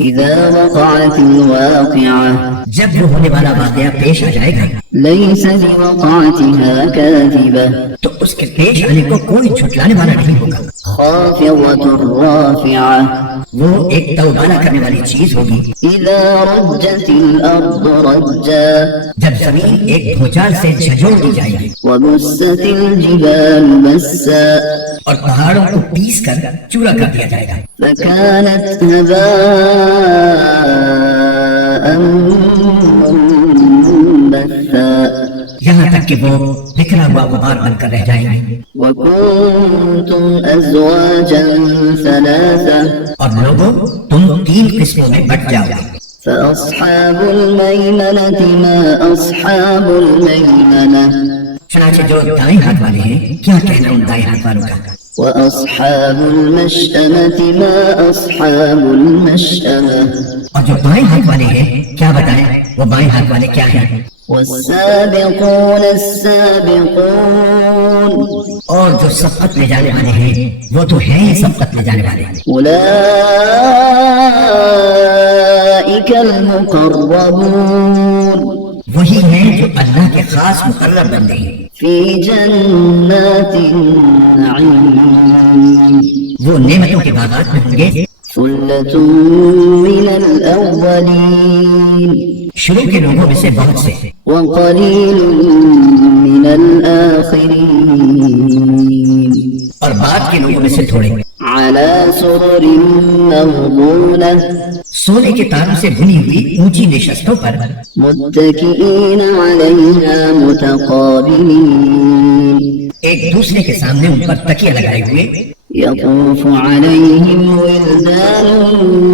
إذا وقعت الواقعة جب وہ ہونے والا واقعہ پیش آ جائے گا، ليس لوقعتها كاذبة تو اس کے پیش آنے کو کوئی جھٹلانے والا نہیں ہوگا۔ خافضة رافعة وہ ایک توبالہ کرنے والی چیز ہوگی۔ إذا رجت الأرض رجا جب زمین ایک بھوچال سے جھنجھوڑ دی جائے گی وبست الجبال بسا اور پہاڑوں کو پیس کر چورا کر دیا جائے گا، فكانت هباء منبثا یہاں تک کہ وہ بکھرا ہوا غبار بن کر رہ جائیں گے۔ وكنتم أزواجا ثلاثة اور لوگوں، تم 3 قسموں میں بٹ جاؤ گے۔ فأصحاب الميمنة ما أصحاب الميمنة چنانچہ جو دائیں ہاتھ والے ہیں، کیا کہنا ان دائیں ہاتھ والوں کا؟ وأصحاب المشأمة ما أصحاب المشأمة اور جو بائیں ہاتھ والے ہیں، کیا بتائیں وہ بائیں ہاتھ والے کیا ہیں؟ والسابقون السابقون اور جو سبقت لے جانے والے ہیں، وہ تو ہیں ہی سبقت لے جانے والے۔ أولئك المقربون وہی ہیں جو اللہ کے خاص مقرر بندے ہیں، في جنات النعيم وہ نعمتوں کے باغات میں ہوں گے۔ ثلة من الأولين شروع کے لوگوں میں سے بہت سے، وقليل من الآخرين اور بعد کے لوگوں میں سے تھوڑے، على سرر موضونة سونے کے تاروں سے بنی ہوئی اونچی نشستوں پر، متكئين عليها متقابلين ایک دوسرے کے سامنے ان پر تکیہ لگائے ہوئے، يطوف عليهم ولدان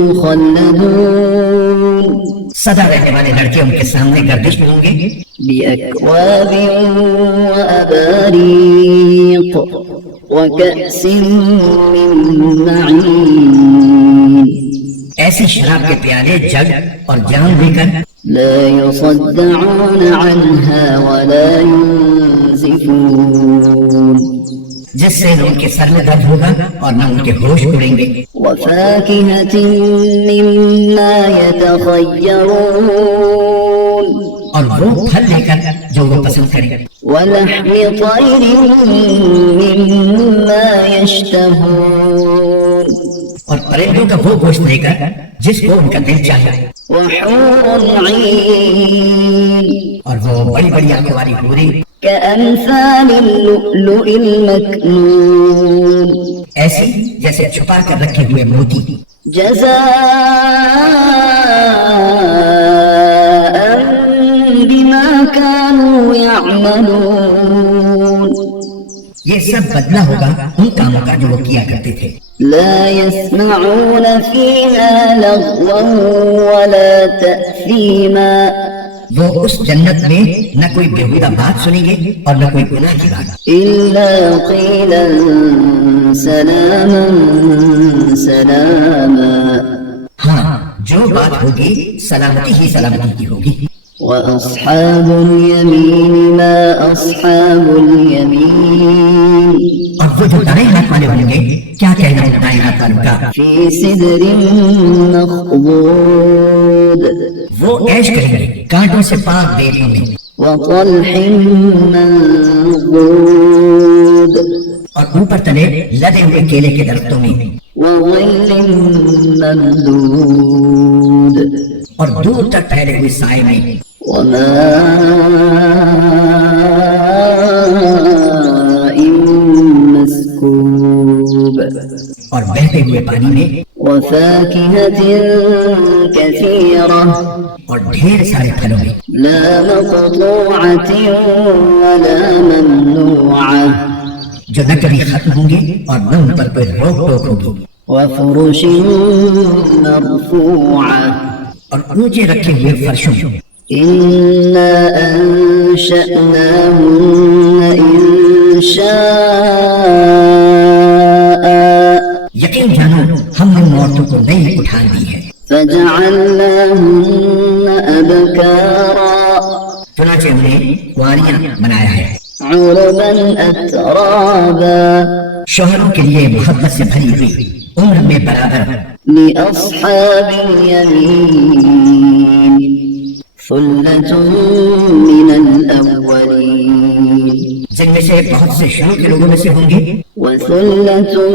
مخلدون سدا رہنے والے لڑکے ان کے سامنے گردش میں ہوں گے، بأكواب وأباريق وكأس من معين ایسی شراب کے پیالے، جگ اور جام لے کر، لا يصدعون عنها ولا ينزفون جس سے نہ ان کے سر میں درد ہوگا اور نہ ان کے ہوش اڑیں گے، وفاكهة مما يتخيرون اور وہ پھل لے کر جو وہ پسند کریں، ولحم طير مما يشتهون اور پرندوں کا وہ گوشت لے کر جس کو ان کا دل چاہے، وحور عين اور وہ بڑی بڑی آنکھوں والی حوریں كأمثال اللؤلؤ المكنون ایسی جیسے چھپا کر رکھے ہوئے موتی، جزاء بما كانوا يعملون یہ سب بدلہ ہوگا ان کاموں کا جو وہ کیا کرتے تھے۔ لا يسمعون فيها لغوا ولا تأثيما وہ اس جنت میں نہ کوئی بےہودہ بات سنیں گے اور نہ کوئی گناہ کی بات، إلا قيلا سلاما سلاما ہاں جو بات ہوگی سلامتی ہی سلامتی کی ہوگی۔ وأصحاب اليمين ما أصحاب اليمين اور وہ جو دائیں ہاتھ والے ہوں گے، کیا کہنا ان دائیں ہاتھ والوں کا؟ في سدر مخضود وہ عیش کریں گے کانٹوں سے پاک بیریوں میں، وطلح منضود اور اوپر تلے لدے ہوئے کیلے کے درختوں میں، وظل ممدود اور دور تک پھیلے ہوئے سائے میں، وماء مسكوب اور بہتے ہوئے پانی میں، وفاكهة كثيرة اور ڈھیر سارے پھلوں میں، لا مقطوعة ولا ممنوعة جو نہ کبھی ختم ہوں گے اور نہ ان پر کوئی روک ٹوک ہوگی، وفرش مرفوعة اور اونچے رکھے ہوئے فرشوں میں، إنا أنشأناهن إنشاء یقین جانو ہم نے ان عورتوں کو نئی اٹھان دی ہے، فجعلناهن أبكارا چنانچہ انہیں کنواریاں بنایا ہے، عربا أترابا شوہروں کے لیے محبت سے بھری ہوئی عمر میں برابر لأصحاب اليمين ثلة من الأولين جن میں سے بہت سے شروع کے لوگوں میں سے ہوں گے وثلة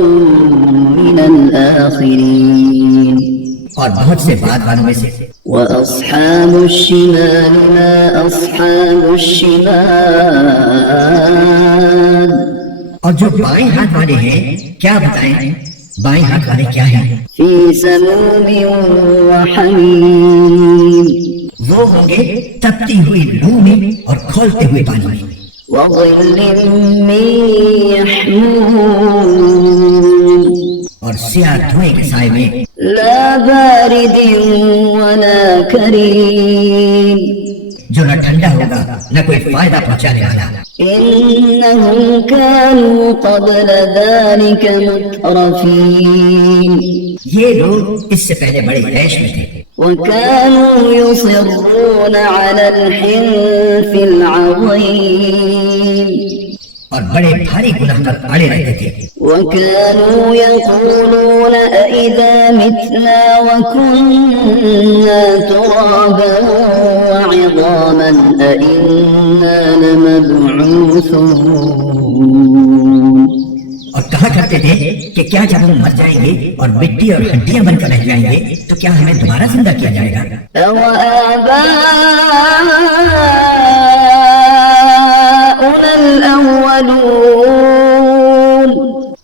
من الآخرين اور بہت سے بعد والوں میں سے وأصحاب الشمال ما أصحاب الشمال اور جو بائیں ہاتھ والے ہیں کیا بتائیں بائیں ہاتھ والے کیا ہیں في سموم وحميم وہ ہوں گے تپتی ہوئی لو میں اور کھولتے ہوئے پانی میں وظل من يحموم اور سیاہ دھوئیں کے سائے میں لا بارد ولا كريم جو نہ ٹھنڈا ہوگا نہ کوئی فائدہ پہنچانے والا إنهم كانوا قبل ذلك مترفين یہ لوگ اس سے پہلے بڑے عیش میں تھے وكانوا يصرون على الحنث العظيم اور بڑے بھاری گناہ پر اڑے رہتے تھے وكانوا يقولون أئذا متنا وكنا ترابا وعظاما أئنا لمبعوثون اور کہا کرتے تھے کہ کیا جب ہم مر جائیں گے اور مٹی اور ہڈیاں بن کر رہ جائیں گے تو کیا ہمیں دوبارہ زندہ کیا جائے گا أَوَآبَاؤُنَا الْأَوَّلُونَ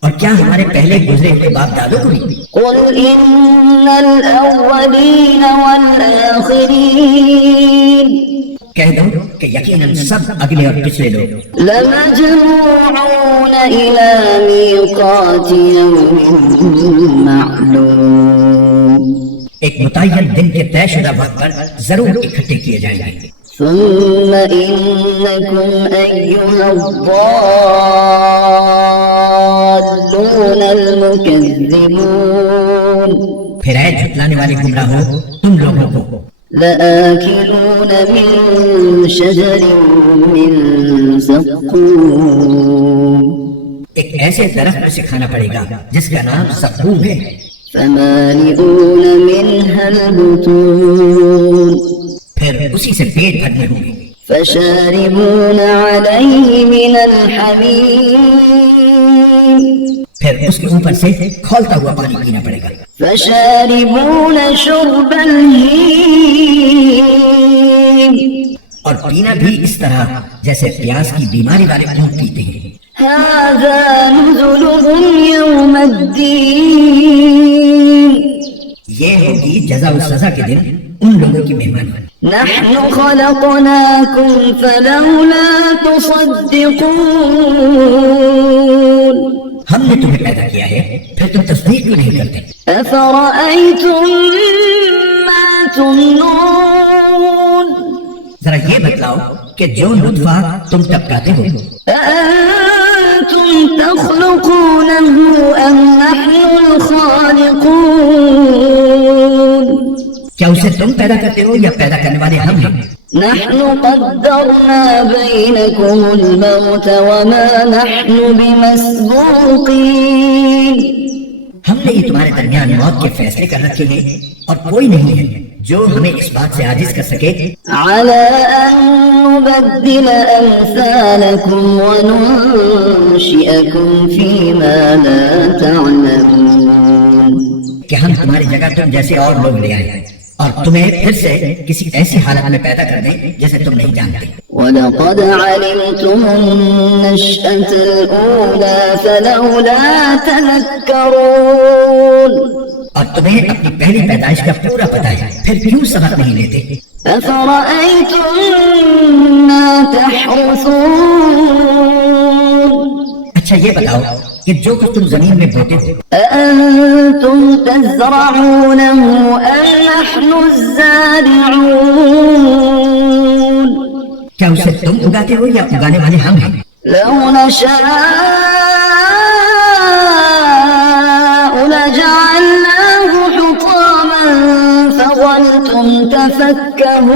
اور کیا ہمارے پہلے گزرے ہوئے باپ دادوں کو بھی قُلْ إِنَّ الْأَوَّلِينَ وَالْآخِرِينَ کہہ دو کہ یقیناً سب اگلے اور پچھلے لوگ لَمَجْمُوعُونَ إِلَى مِيقَاتِ يَوْمٍ مَّعْلُومٍ ایک متعین دن کے طے شدہ وقت پر ضرور اکٹھے کیے جائیں گے ثم إنكم أيها الضالون المكذبون پھر اے جھٹلانے والے گمراہو تم لوگوں کو لآكلون من شجر من زقوم ایک ایسے درخت میں سے کھانا پڑے گا جس کا نام زقوم ہے فمالئون منها البطون پھر اسی سے پیٹ بھرنے ہوں گے فشاربون عليه من الحميم پھر اس کے اوپر سے کھولتا ہوا پانی پینا پڑے گا فشاربون شرب الهيم اور پینا بھی اس طرح جیسے پیاس کی بیماری والے اونٹ پیتے ہیں هذا نزلهم يوم الدين یہ ہوگی جزا و سزا کے دن ان لوگوں کی مہمانی نحن خلقناكم فلولا تصدقون ہم نے تمہیں پیدا کیا ہے پھر تم تصدیق کیوں نہیں کرتے أفرأيتم ما تمنون ذرا یہ بتلاؤ کہ جو نطفہ تم ٹپکاتے ہو أأنتم تخلقونه أم نحن الخالقون کیا اسے تم پیدا کرتے ہو یا پیدا کرنے والے ہم ہیں نحن قدرنا بينكم الموت وما نحن بمسبوقين ہم نے یہ تمہارے درمیان موت کے فیصلے کر رکھے ہیں اور کوئی نہیں ہے جو ہمیں اس بات سے عاجز کر سکے على أن نبدل أمثالكم وننشئكم فيما لا تعلمون کہ ہم تمہاری جگہ تم جیسے اور لوگ لے آئے اور تمہیں پھر سے کسی ایسی حالت میں پیدا کر دیں جیسے تم نہیں جانتے وَلَقَدْ عَلِمْتُمُ النَّشْأَةَ الْأُولَى فَلَوْلَا تَذَكَّرُونَ اور تمہیں اپنی پہلی پیدائش کا پورا پتہ ہے پھر کیوں سبق نہیں لیتے أَفَرَأَيْتُم مَّا تَحْرُثُونَ اچھا یہ بتاؤ کہ جو کچھ تم زمین میں بوتے ہو أَأَنتُمْ تَزْرَعُونَهُ أَمْ نَحْنُ الزَّارِعُونَ کیا اسے تم اگاتے ہو یا اگانے والے ہم ہیں لَوْ نَشَاءُ لَجَعَلْنَاهُ حُطَامًا فَظَلْتُمْ تَفَكَّهُونَ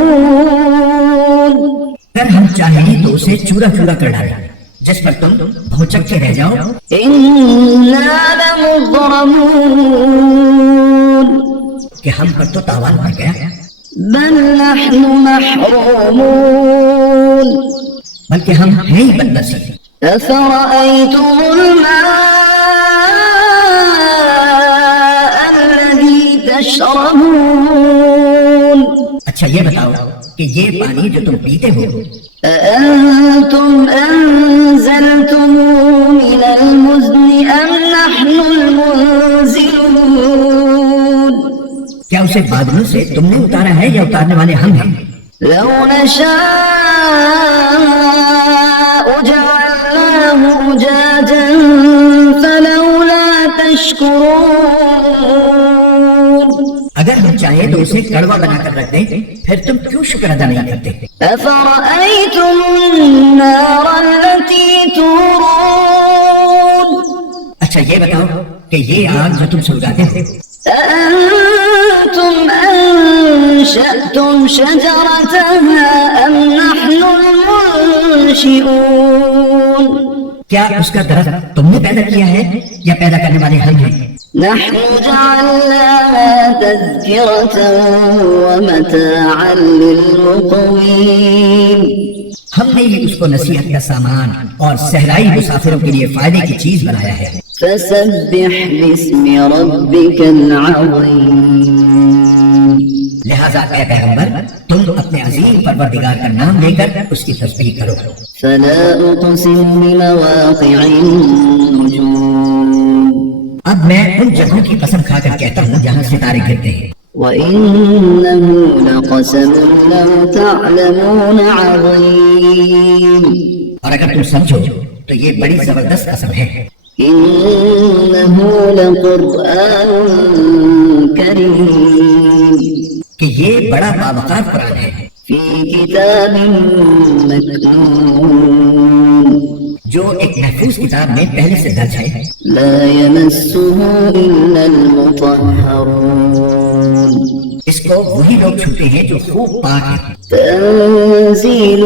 اگر ہم چاہیں تو اسے چورا چورا کر ڈالیں جس پر تم بھوچک کے رہ جاؤ. إنا لمغرمون کہ ہم پر تو تاوان پڑ گیا. بل نحن محرومون بلکہ ہم ہیں ہی بد نصیب. أفرأيتم الماء الذي تشربون اچھا یہ بتاؤ کہ یہ پانی جو تم پیتے ہو أأنتم أنزلتموه من المزن أم نحن المنزلون کیا اسے بادلوں سے تم نے اتارا ہے یا اتارنے والے ہم ہیں؟ لو نشاء جعلناه أجاجا فلولا تشكرون اگر ہم چاہیں تو اسے کڑوا بنا کر رکھ دیں، پھر تم کیوں شکر ادا نہیں کرتے؟ أفرأيتم النار التي تورون اچھا یہ بتاؤ کہ یہ آگ جو تم سلگاتے ہو أأنتم أنشأتم شجرتها أم نحن المنشئون کیا اس کا درخت تم نے پیدا کیا ہے یا پیدا کرنے والے ہم ہیں؟ نحن جعلناها تذكرة ومتاعا للمقوين ہم نے ہی اس کو نصیحت کا سامان اور صحرائی مسافروں کے لیے فائدے کی چیز بنایا ہے. فسبح باسم ربك العظيم لہذا اے پیغمبر تم اپنے عظیم پروردگار کا نام لے کر اس کی تسبیح کرو. فلا أقسم بمواقع النجوم اب میں ان جگہوں کی قسم کھا کر کہتا ہوں جہاں ستارے گرتے ہیں. وإنه لقسم لو تعلمون عظيم اور اگر تم سمجھو تو یہ بڑی زبردست قسم ہے. إنه لقرآن كريم کہ یہ بڑا باوقار قرآن ہے في كتاب مكنون جو ایک محفوظ کتاب میں پہلے سے درج ہے. لا يمسه إلا المطهرون اس کو وہی لوگ چھوتے ہیں جو خوب پاک ہیں. تنزيل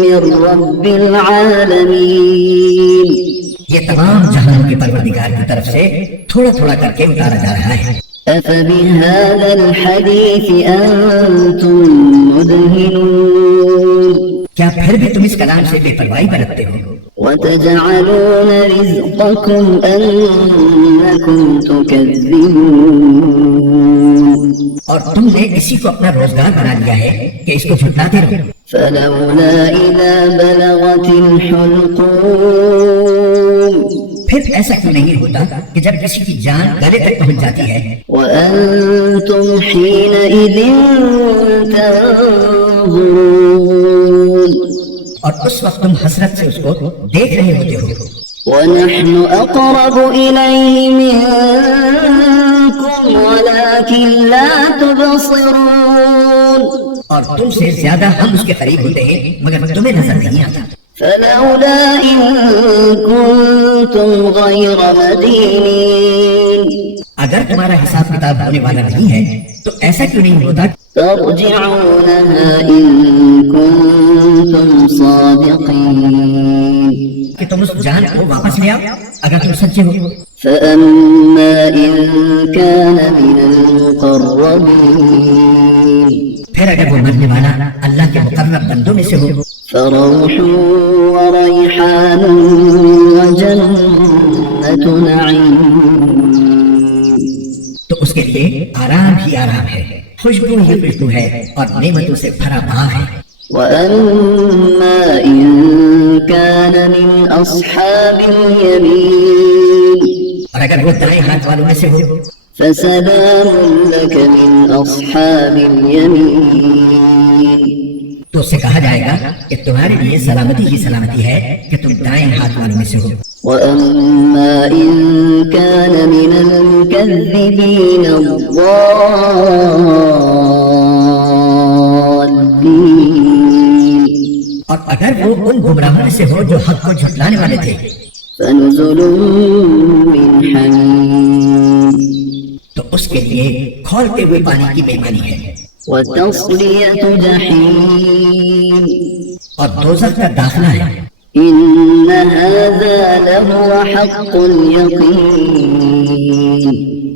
من رب العالمين یہ تمام جہانوں کے پروردگار کی طرف سے تھوڑا تھوڑا کر کے اتارا جا رہا ہے. أفبهذا الحديث أنتم مدهنون کیا پھر بھی تم اس کلام سے بے پرواہی برتتے ہو؟ وتجعلون رزقكم أنكم تكذبون اور تم نے اسی کو اپنا روزگار بنا لیا ہے کہ اس کو جھٹلاتے رہو. فلولا إذا بلغت الحلقوم پھر ایسا کیوں نہیں ہوتا کہ جب کسی کی جان گلے تک پہنچ جاتی ہے وأنتم حينئذ تنظرون اور اس وقت تم حسرت سے اس کو دیکھ رہے ہوتے ہو. ونحن أقرب إليه منكم ولكن لا تبصرون اور تم سے زیادہ ہم اس کے قریب ہوتے ہیں مگر تمہیں نظر نہیں آتا. فلولا إن كنتم غير مدينين اگر تمہارا حساب کتاب ہونے والا نہیں ہے تو ایسا کیوں نہیں ہوتا ترجعونها إن كنتم صادقين کہ تم اس جان کو واپس لے آؤ اگر تم سچے ہو. فأما إن كان من المقربين پھر اگر وہ مرنے والا اللہ کے مقرب بندوں میں سے ہو فروح وريحان وجنة نعيم تو اس کے لیے آرام ہی آرام ہے، خوشبو ہی خوشبو ہے اور نعمتوں سے بھرا باغ ہے. وأما إن كان من أصحاب اليمين اور اگر وہ دائیں ہاتھ والوں میں سے ہو فسلام لك من أصحاب اليمين تو اس سے کہا جائے گا کہ تمہارے لیے سلامتی ہی سلامتی ہے کہ تم دائیں ہاتھ والوں میں سے ہو. وأما إن كان من المكذبين الضالين اور اگر وہ ان گمراہوں میں سے ہو جو حق کو جھٹلانے والے تھے فنزل من حميم تو اس کے لیے کھولتے ہوئے پانی کی بےمانی ہے. وتصلية جحيم اور دوزخ کا داخلہ ہے. إن هذا لهو حق اليقين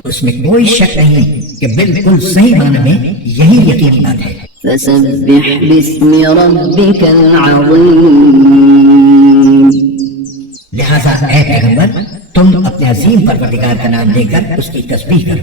اس میں کوئی شک نہیں کہ بالکل صحیح معنی میں یہی یقینی بات ہے۔ فسبح باسم ربك العظيم لہذا اے پیغمبر تم اپنے عظیم پروردگار کا نام لے کر اس کی تسبیح کرو۔